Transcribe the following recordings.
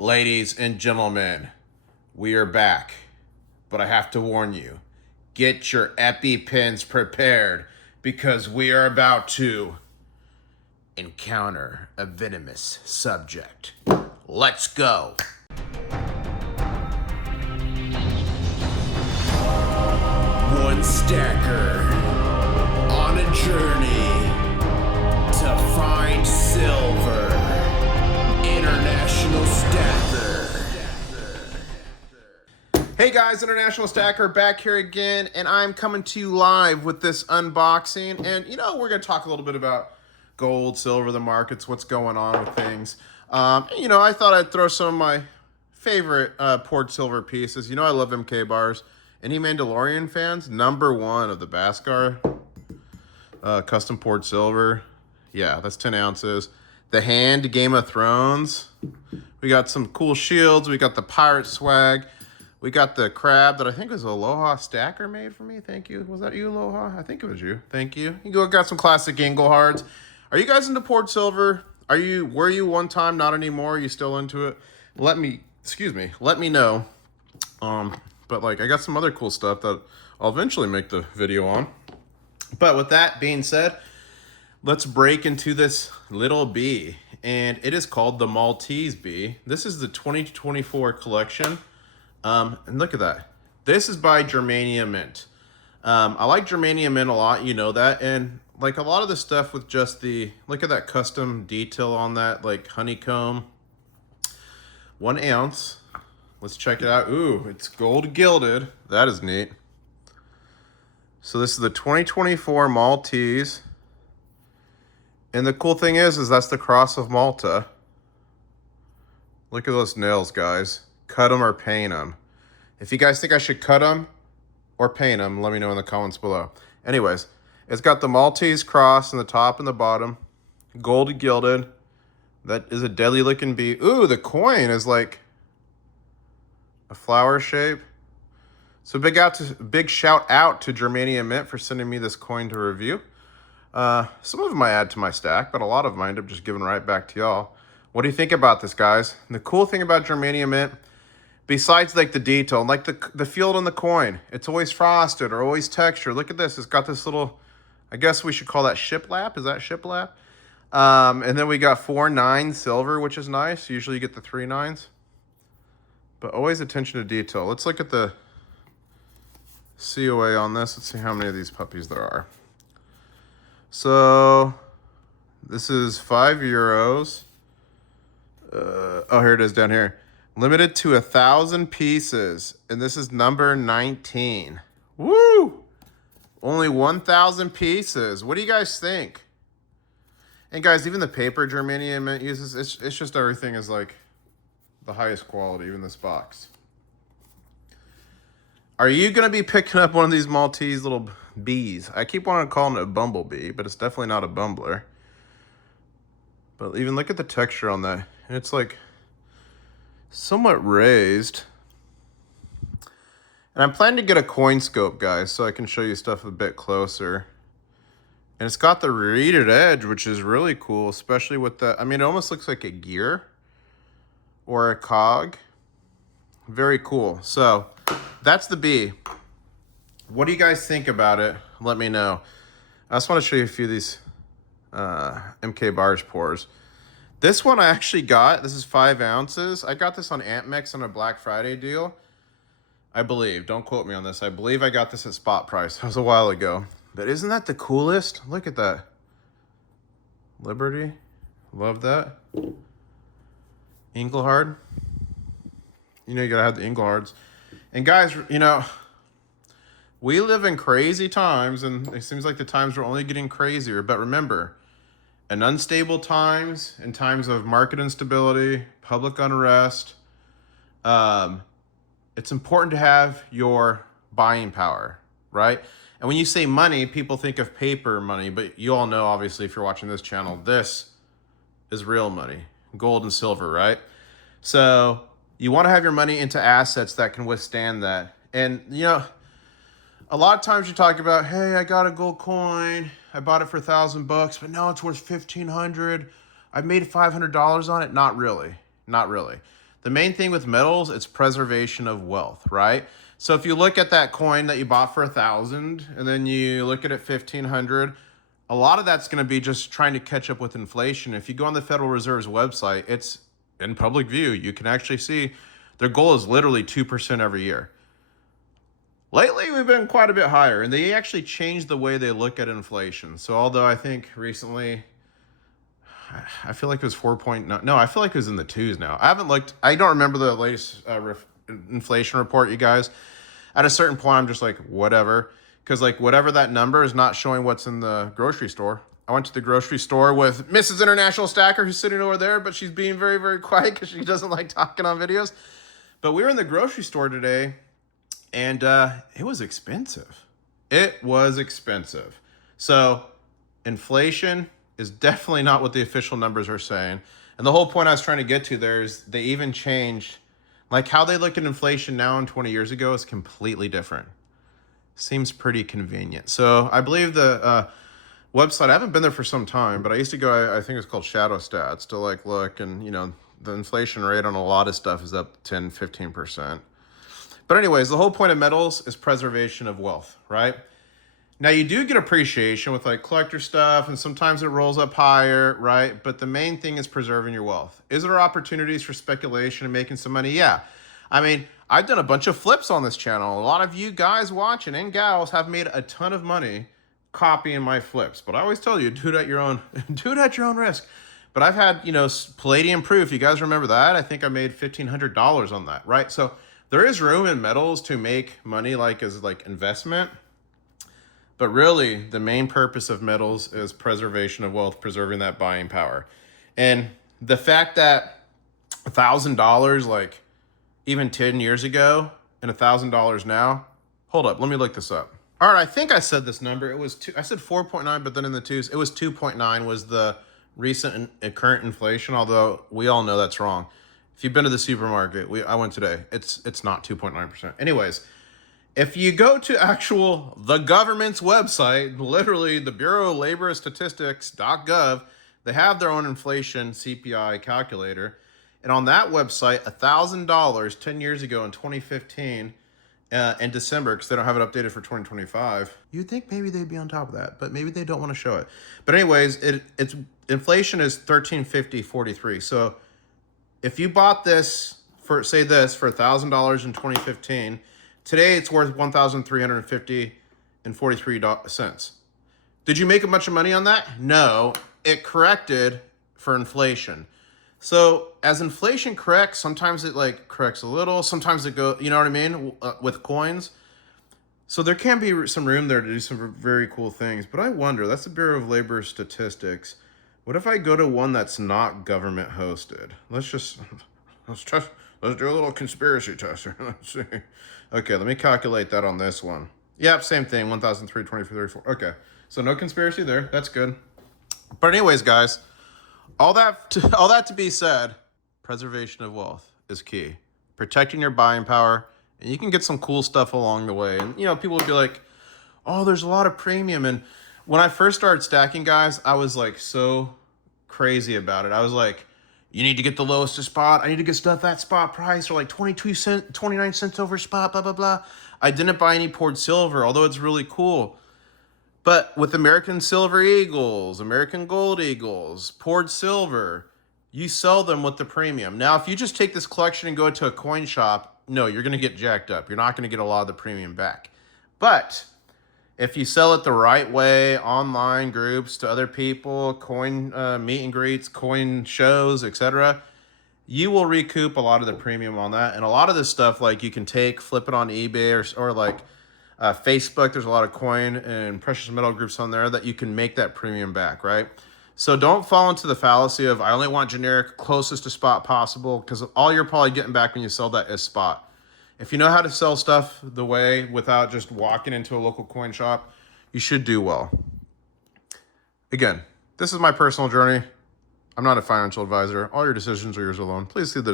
Ladies and gentlemen, we are back. But I have to warn you, get your EpiPens prepared because we are about to encounter a venomous subject. Let's go. One stacker on a journey to find silver. International Stacker. Hey guys, International Stacker back here again, and I'm coming to you live with this unboxing. And we're going to talk a little bit about gold, silver, the markets, what's going on with things. I thought I'd throw some of my favorite poured silver pieces. I love MK bars. Any Mandalorian fans? #1 of the Bhaskar custom poured silver. Yeah, that's 10 ounces. The Hand, Game of Thrones. We got some cool shields. We got the pirate swag. We got the crab that I think was Aloha Stacker made for me. Thank you. Was that you, Aloha? I think it was you. Thank you. You got some classic Inglehards. Are you guys into poured silver? Were you one time, not anymore? Are you still into it? Let me know. But I got some other cool stuff that I'll eventually make the video on. But with that being said, let's break into this little bee, and it is called the Maltese Bee. This is the 2024 collection, and look at that. This is by Germania Mint. I like Germania Mint a lot, you know that, and a lot of the stuff with just look at that custom detail on that, honeycomb. 1 ounce. Let's check it out. Ooh, it's gold gilded. That is neat. So this is the 2024 Maltese. And the cool thing is that's the cross of Malta. Look at those nails, guys. Cut them or paint them. If you guys think I should cut them or paint them, let me know in the comments below. Anyways, it's got the Maltese cross in the top and the bottom. Gold gilded. That is a deadly looking bee. Ooh, the coin is like a flower shape. So big shout out to Germania Mint for sending me this coin to review. Some of them I add to my stack, but a lot of them I end up just giving right back to y'all. What do you think about this, guys? And the cool thing about Germania Mint, besides the detail, the field on the coin, it's always frosted or always textured. Look at this. It's got this little, I guess we should call that shiplap. Is that shiplap? And then we got 4 9 silver, which is nice. Usually you get the 3 9s. But always attention to detail. Let's look at the COA on this. Let's see how many of these puppies there are. So this is €5. Oh, here it is down here. Limited to 1,000 pieces. And this is number 19. Woo! Only 1,000 pieces. What do you guys think? And guys, even the paper Germania Mint uses, it's just everything is the highest quality, even this box. Are you going to be picking up one of these Maltese little bees? I keep wanting to call it a bumblebee, but it's definitely not a bumbler. But even look at the texture on that. It's somewhat raised. And I'm planning to get a coin scope, guys, so I can show you stuff a bit closer. And it's got the reeded edge, which is really cool, especially with the, it almost looks like a gear or a cog. Very cool. So that's the bee. What do you guys think about it? Let me know. I just want to show you a few of these MK bars pours. This one I actually got. This is 5 ounces. I got this on Antmex on a Black Friday deal. I believe. Don't quote me on this. I believe I got this at spot price. That was a while ago. But isn't that the coolest? Look at that. Liberty. Love that. Engelhard. You gotta have the Englehards. And guys, we live in crazy times, and it seems like the times are only getting crazier. But remember, in unstable times, in times of market instability, public unrest, it's important to have your buying power, right? And when you say money, people think of paper money, but you all know, obviously, if you're watching this channel, this is real money, gold and silver, right? So you want to have your money into assets that can withstand that. And, a lot of times you talk about, hey, I got a gold coin. I bought it for $1,000, but now it's worth $1,500. I made $500 on it. Not really. Not really. The main thing with metals, it's preservation of wealth, right? So if you look at that coin that you bought for 1,000 and then you look at it 1,500, a lot of that's going to be just trying to catch up with inflation. If you go on the Federal Reserve's website, it's in public view. You can actually see their goal is literally 2% every year. Lately, we've been quite a bit higher, and they actually changed the way they look at inflation. So although I think recently, I feel like it was 4.9. No, I feel like it was in the twos now. I haven't looked. I don't remember the latest inflation report, you guys. At a certain point, I'm just like, whatever. Because like whatever that number is not showing what's in the grocery store. I went to the grocery store with Mrs. International Stacker, who's sitting over there, but she's being very, very quiet because she doesn't like talking on videos. But we were in the grocery store today, and it was expensive. It was expensive. So inflation is definitely not what the official numbers are saying. And the whole point I was trying to get to there is they even changed, like how they look at inflation now and 20 years ago is completely different. Seems pretty convenient. So I believe the website, I haven't been there for some time, but I used to go, I think it's called Shadow Stats, to like look, and you know, the inflation rate on a lot of stuff is up 10, 15%. But anyways, the whole point of metals is preservation of wealth, right? Now you do get appreciation with like collector stuff, and sometimes it rolls up higher, right? But the main thing is preserving your wealth. Is there opportunities for speculation and making some money? Yeah. I mean, I've done a bunch of flips on this channel. A lot of you guys watching and gals have made a ton of money copying my flips. But I always tell you, do it at your own, do it at your own risk. But I've had, you know, palladium proof. You guys remember that? I think I made $1,500 on that, right? So there is room in metals to make money like as like investment. But really, the main purpose of metals is preservation of wealth, preserving that buying power. And the fact that $1,000, like even 10 years ago, and $1,000 now, hold up, let me look this up. All right, I think I said this number. It was I said 4.9, but then in the twos, it was 2.9 was the recent and current inflation, although we all know that's wrong. If you've been to the supermarket, I went today, it's not 2.9%. Anyways, if you go to the government's website, literally the Bureau of Labor Statistics.gov, they have their own inflation CPI calculator. And on that website, $1,000 10 years ago in 2015 in December, because they don't have it updated for 2025, you'd think maybe they'd be on top of that, but maybe they don't want to show it. But anyways, it's inflation is 1350.43. So if you bought this for, say this, for $1,000 in 2015, today it's worth $1,350.43. Did you make a bunch of money on that? No, it corrected for inflation. So as inflation corrects, sometimes it like corrects a little, sometimes it goes, you know what I mean, with coins. So there can be some room there to do some very cool things. But I wonder, that's the Bureau of Labor Statistics. What if I go to one that's not government hosted? Let's do a little conspiracy test here. Let's see. Okay, let me calculate that on this one. Yep, same thing, 1,324. Okay, so no conspiracy there. That's good. But anyways, guys, all that to be said, preservation of wealth is key. Protecting your buying power, and you can get some cool stuff along the way. And you know, people would be like, "Oh, there's a lot of premium." And when I first started stacking, guys, I was like so crazy about it. I was like, you need to get the lowest to spot. I need to get stuff at spot price, or like 29 cents over spot, blah, blah, blah. I didn't buy any poured silver, although it's really cool. But with American Silver Eagles, American Gold Eagles, poured silver, you sell them with the premium. Now, if you just take this collection and go to a coin shop, no, you're going to get jacked up. You're not going to get a lot of the premium back. But if you sell it the right way, online groups to other people, coin meet and greets, coin shows, etc., you will recoup a lot of the premium on that. And a lot of this stuff, like you can flip it on eBay or like Facebook. There's a lot of coin and precious metal groups on there that you can make that premium back, right? So don't fall into the fallacy of I only want generic, closest to spot possible, because all you're probably getting back when you sell that is spot. If you know how to sell stuff the way without just walking into a local coin shop, you should do well. Again, this is my personal journey. I'm not a financial advisor. All your decisions are yours alone. Please see the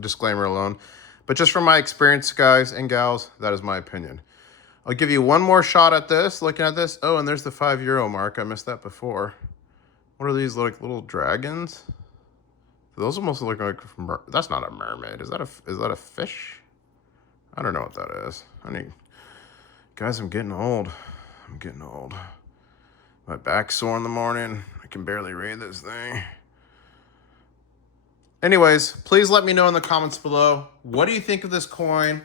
disclaimer alone. But just from my experience, guys and gals, that is my opinion. I'll give you one more shot at this, looking at this. Oh, and there's the €5 mark. I missed that before. What are these, like little dragons? Those almost look like that's not a mermaid. Is that a fish? I don't know what that is. Guys, I'm getting old. I'm getting old. My back's sore in the morning. I can barely read this thing. Anyways, please let me know in the comments below. What do you think of this coin?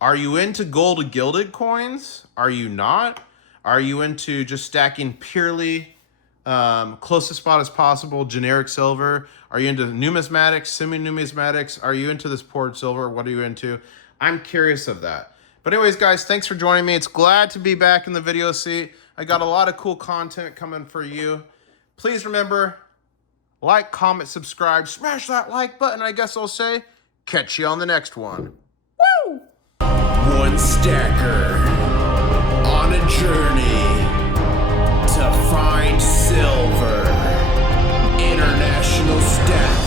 Are you into gold gilded coins? Are you not? Are you into just stacking purely closest spot as possible, generic silver? Are you into numismatics, semi-numismatics? Are you into this poured silver? What are you into? I'm curious of that. But anyways, guys, thanks for joining me. It's glad to be back in the video seat. I got a lot of cool content coming for you. Please remember, like, comment, subscribe, smash that like button. I guess I'll say, catch you on the next one. Woo! One stacker on a journey to find silver. International Stack.